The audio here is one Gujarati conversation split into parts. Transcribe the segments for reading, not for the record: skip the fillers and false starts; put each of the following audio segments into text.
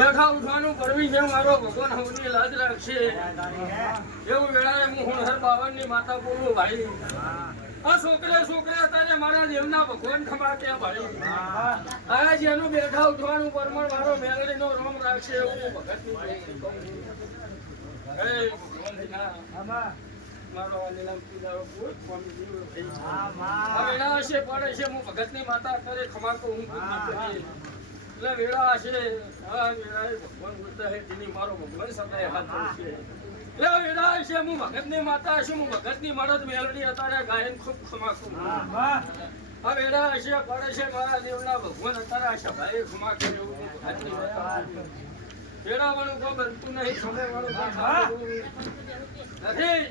બેઠા ઉઠવાનું પરવી છે મારો ભગવાન હવની લાજ રાખશે એવું વેળાએ હું હુણહર બાવનની માતા બોલું ભાઈ આ છોકરે અત્યારે મારા દેવના ભગવાન ખમા ત્યાં ભાઈ આ જેનું બેઠા ઉઠવાનું પરમણ મારો મેલડીનો રોમ રાખશે એવું ભગતની મારો નીલમ પૂજારો પૂર સ્વામી જીવ વેળા હશે પડે છે હું ભગતની માતા અત્યારે ખમા કહું હું એટલે વેળા હશે હા વેળાએ ભગવાન બોલતા હે તેની મારો ભગવાન સદાય હાથ છે એટલે વેળા હશે હું ભગતની માતા હશે હું ભગતની મારત મેલડી અત્યારે ગાયન ખૂબ ખમા કહું હા વેળા હશે પડે છે મારા દેવના ભગવાન અત્યારે સભાએ ખમા કર્યું હું ભગતની માતા વેળા વાળું કોઈ બનતું નહીં સમય વાળું નથી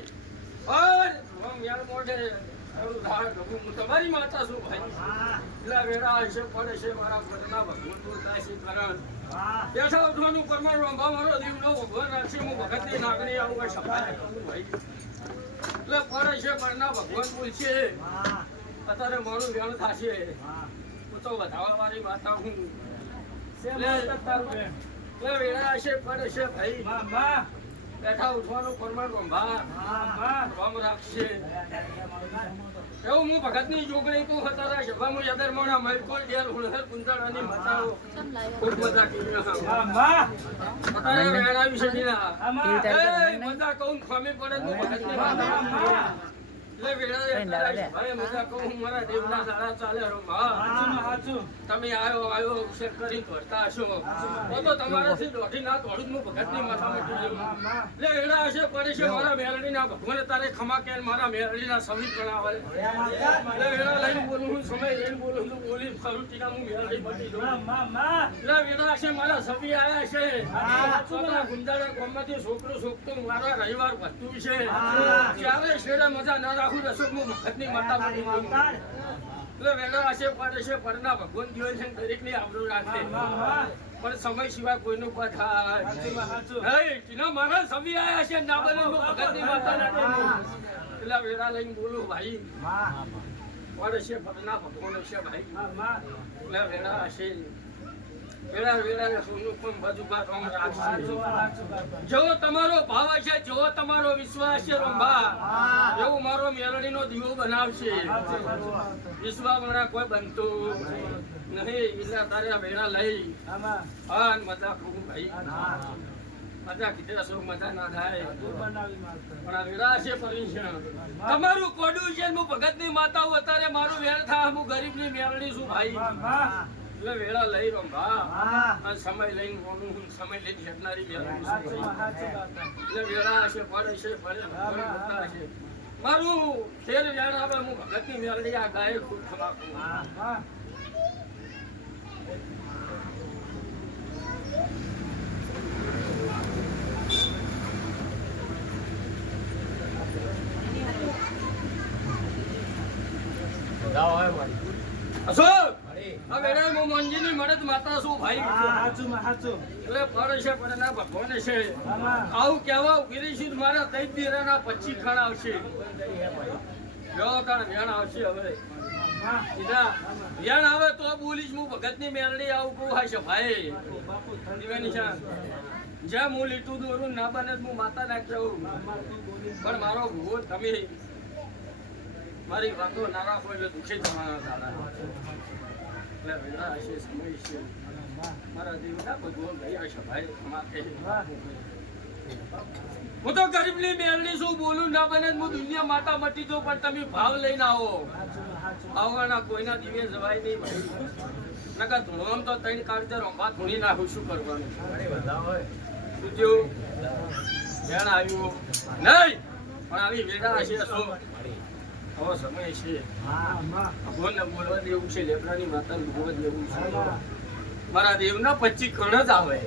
પણ હું યાર મોઢે તમારી માતા શું ભાઈ એટલે વેળા હશે પડે છે મારા ઘરના ભગવાન બોલતા છે કારણ બેઠા ઉઠવાનું પરમાણ રંભા મારો દીવનો ભગવાન રાખશે હું ભગતની નાગણી આવું સફાઈ ભાઈ એટલે પડે છે પરના ભગવાન બોલશે અત્યારે મારું વેણ થશે હું તો વધાવા વાળી માતા હું એટલે વેળા હશે પડે છે ભાઈ બેઠા ઉઠવાનું પરમાણ રંભા રામ રાખશે એવું હું ભગતની જોગણી તું હતા સભામાં યાદર મોણા મલકોલ દેર હુણહર કુંજાળાની માતાઓ ખૂબ મજા કરી અત્યારે વેણા વિશે દીના મજા કહું ખામી પડે તું ભગતની માતા એટલે વેળા ભાઈ મજા કહું મારા દેવના દાડા ચાલે તમે આયો અભિષેક કરી કરતા હશો તો તમારાથી દોઢી ના દોડું હું ભગતની માથા એટલે વેળા હશે પડે છે મારા મેલડીના ભગવાન તારે ખમા કે મારા મેલડીના સમીપ ગણાવે એટલે વેળા લઈને બોલું હું સમય લઈને બોલું છું બોલી ફરુટીના હું મેલડી બની દઉં એટલે વેળા હશે મારા સભી આવ્યા છે છોકરા ગુંજારા ગામમાંથી છોકરો છોકતો મારા રવિવાર વધતું છે ત્યારે શેરે મજા ના રાખું રસોક હું ભગતની માતા બની દઉં એટલે વેળા હશે પડે છે પરના ભગવાન જીવન છે દરેકની આબરૂ રાખે પણ સમય સિવાય કોઈનું પણ થાય મારા સભી આવ્યા છે ના બને ભગતની માતા એટલે વેળા લઈને બોલું ભાઈ પડે છે પરના ભગવાન છે ભાઈ એટલે વેળા હશે વેળા સોનું પણ બાજુ રોમ રાખશે જેવો તમારો ભાવ હશે જેવો તમારો વિશ્વાસ છે રોંભા એવું મારો મેલડીનો દીવો બનાવશે વિશ્વાસ મારા કોઈ બનતું નહીં એટલે તારે વેળા લઈ હા મજા ખૂબ ભાઈ મજા કીધે શું મજા ના થાય પણ આ વેળા છે પરમિશન તમારું કોડું છે હું ભગતની માતાઓ અત્યારે મારું વેળ થાય હું ગરીબની મેલડી છું ભાઈ એટલે વેળા લઈ રંભા સમય લઈને બોલું સમય લઈને હેઠનારી એટલે વેળા હશે પડે છે પડે મારું ખેર વેળ આવે હું ભગતની મેળડી આ ગાય ખૂબ ખમાકું અશોક મંજીની મળદ માતા શું ભાઈ એટલે પડે છે પણ ના ભગવાન છે આવું કેવા ગિરીશી મારા 3 દીરાના 25 ખણ આવશે જો કાણ વેણ આવશે હવે સીધા વેણ આવે તો બોલીશ હું ભગતની મેલડી આવું કહું હશે ભાઈ દીવાની છે જ્યાં હું લીટું દોરું ના બને હું માતા ના કહું પણ મારો ભૂવો તમે મારી વાતો ના રાખો એટલે દુઃખી તમારા દાદા એટલે વેળા હશે સમય છે મારા દેવના ભગવાન ગયા છે ભાઈ હું તો ગરીબની મેલડી શું બોલું ના બને હું દુનિયા માતા મટી દઉં પણ તમે ભાવ લઈને આવો આવવાના કોઈના દિવે જવાય નહીં ભાઈ નકા ધૂણવામાં તો 3 કાઢતે રંભા ધૂણી નાખું શું કરવાનું શું થયું વેણ આવ્યું નહીં પણ આવી વેળા હશે શું આવો સમય છે ભગવાનને બોલવા દેવું છે લેબડાની માતાને બોલવા દેવું છે મારા દેવના 25 કણ જ આવે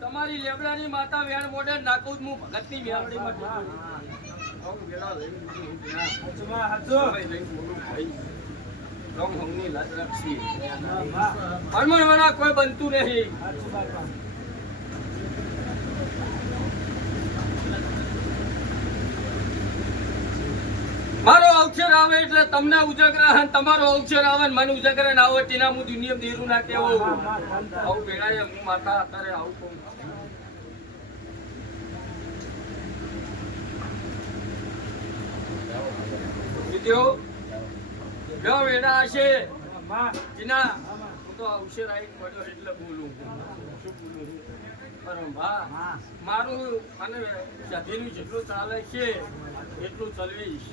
તમારી લેબડાની માતા વેણ મોડે નાખું હું ભગતની મેળવડી માટે કોઈ બનતું નહીં મારો અક્ષર આવે એટલે તમને ઉજાગરા અને તમારો અક્ષર આવે ને મને ઉજાગરા ના આવે તેના હું દુનિયા દેરું ના કેવો આવું ભેળાય હું માતા અત્યારે આવું કહું વિદ્યો લ્યો વેડા હશે જીના હું તો અક્ષર આવી પડ્યો એટલે બોલું શું બોલું અરે ભા મારું અને સધીનું જેટલું ચાલે છે એટલું ચલવીશ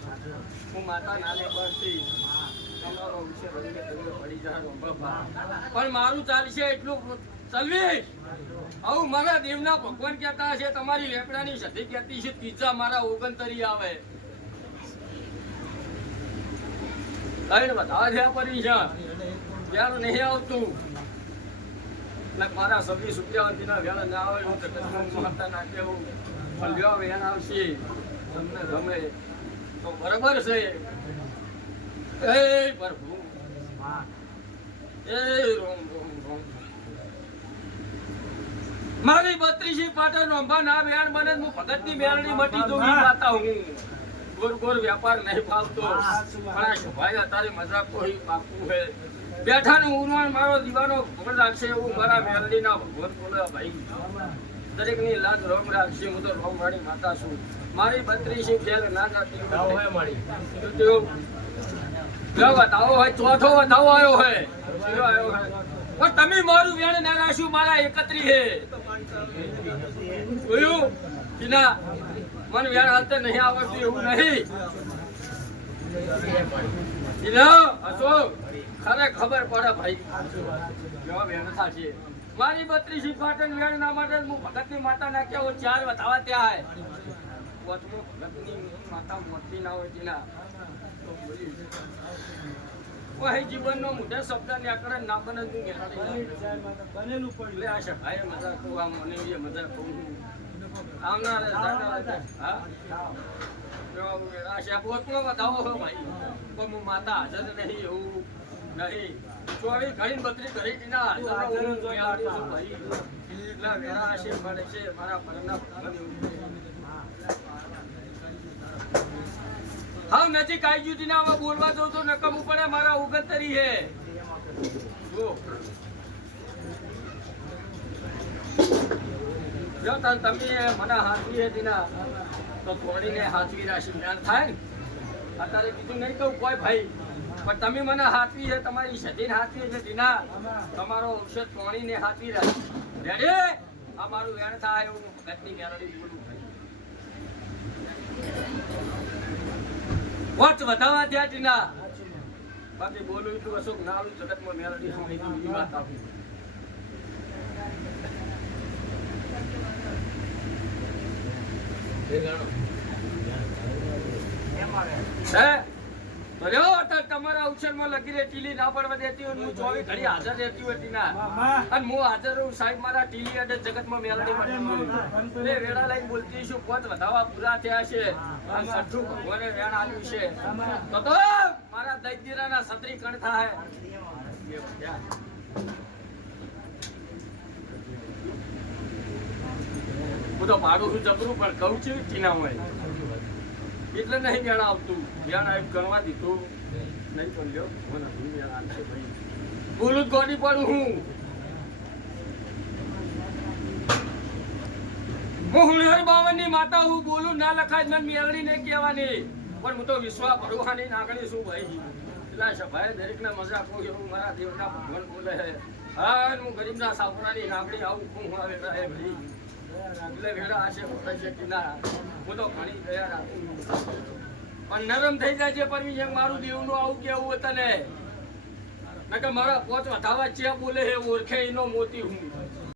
હું માતા નાને બસથી તમારો વિશે પડી જાય પણ મારું ચાલશે એટલું ચલવીશ આવું મારા દેવના ભગવાન કહેતા છે તમારી લેપડાની સધી કહેતી છે ત્રીજા મારા ઓગણતરી આવે કઈ બધા થયા પડી છે ત્યારે નહીં આવતું મારા સભી સુખ્યાવતીના વેળા ના આવે હું તો માતા ના કેવું પણ લ્યો વેણ આવશે તમને ગમે તો બરાબર છે એ પ્રભુ એ રોમ રોમ રોમ મારી 32 પાટણ રંભા ના વેણ બને હું ભગતની મેળની મટી જોગી પાતા હું ગોર ગોર વ્યાપાર નહીં ફાવતો પણ ભાઈ અત્યારે મજાક કોઈ પાકું હે બેઠા નું ઉરવાણ મારો દીવાનો ભગવાન રાખશે એવું મારા મેલડી ના ભગવાન બોલે ભાઈ દરેક ની લાજ રોમ રાખશે હું તો રોમ વાળી માતા છું મારી 32 જેલ ના જાતી હોય મારી તો બતાવો હોય ચોથો બતાવો આવ્યો હોય શીરો આવ્યો હોય પણ તમે મારું વેણ ના રાખ્યું મારા 31 હે જોયું કિના મન વેણ હાલતે નહીં આવડતું એવું નહીં કિના અશોક ખરે ખબર પડે ભાઈ કેવા વેણ થાશે મારી 32 પાટણ વેણ ના માટે હું ભગતની માતા ના કેવો ચાર બતાવા ત્યાં વચમો ભગતની માતા મોતી ના હોય કિના કોઈ જીવનનો મોટો શબ્દ ને આકડે ના બને તું બનેલું પડે આ છે ભાઈ મજા તો આ મને એ મજા કહું આવનાર હા આ છે પોતનો બતાવો હો ભાઈ પણ હું માતા હાજર નહીં એવું નહીં 24 ઘડી 32 ઘડી ના હાજર ભાઈ એટલા વેરા છે પડે છે મારા પરના હા નજીક આવી ગયું ને આવા બોલવા દઉં તો નકમું પડે મારા 69 હે જો તમે મને હાથવી હતી ના તો થોડીને હાથવી રાશિ જ્ઞાન થાય ને અત્યારે બીજું નહીં કહું કોઈ ભાઈ પણ તમે મને હાથવી છે તમારી સધીને હાથવી છે દીના તમારો ઔષધ થોડીને હાથવી રાશિ રેડી આ મારું વેણ થાય એવું ભગતની મેળવી બોલું વોચ વધાવા ત્યાં ટીના બાકી બોલું એટલું અશોક ના આવું જગતમાં મેળવી સમય વાત આપું તમારા અવસરમાં લગી રહે ટીલી ના પડવા દેતી હોય હું 24 ઘડી હાજર રહેતી હોય ટીના અને હું હાજર રહું સાહેબ મારા ટીલી અડે જગતમાં મેળવી માટે વેડા લઈને બોલતી છું પોત વધાવા પૂરા થયા છે અને સઠ્ઠું ભગવાને વેણ આપ્યું છે તો મારા દૈદીરાના સત્રી કણ થાય હું તો ભાડું છું જબરું પણ કહું છું ટીના હોય એટલે નહીં વેણ આવતું વેણ આવી કરવા દીધું નહીં તો લ્યો મને વેણ આવશે ભાઈ બોલું જ ગોડી પડું હું હુણહર બાવનની માતા હું બોલું ના લખાય મને મેળડી નહીં કહેવાની પણ હું તો વિશ્વા ભરવાની નાગણી છું ભાઈ એટલા સભાએ દરેકને મજા કહું એવું મારા દેવના ભગવાન બોલે છે હા હું ગરીબના સાપરાની નાગણી આવું હું આવે ભાઈ એટલે વેળા આશે ખોટા છે ટીના હું તો ઘણી ગયા રાખું પણ નરમ થઈ જાય છે પરમિશન મારું દેવનું આવું કેવું હતું ને નકર મારા પોચ વધાવા છે બોલે હે ઓળખે એનો મોતી હું